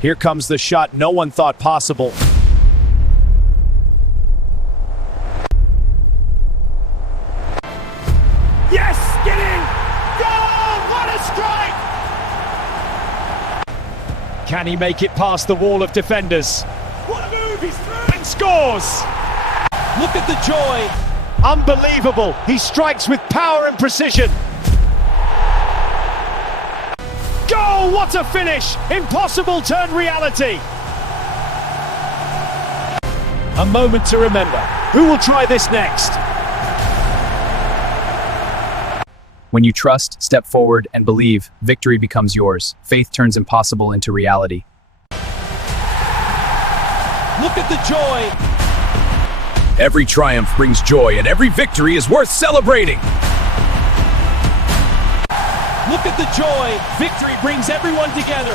Here comes the shot no one thought possible. Yes, get in! Goal! What a strike! Can he make it past the wall of defenders? What a move! He's through! And scores! Look at the joy! Unbelievable! He strikes with power and precision. Goal! What a finish! Impossible turned reality. A moment to remember. Who will try this next? When you trust, step forward, and believe, victory becomes yours. Faith turns impossible into reality. Look at the joy! Every triumph brings joy, and every victory is worth celebrating. Look at the joy! Victory brings everyone together.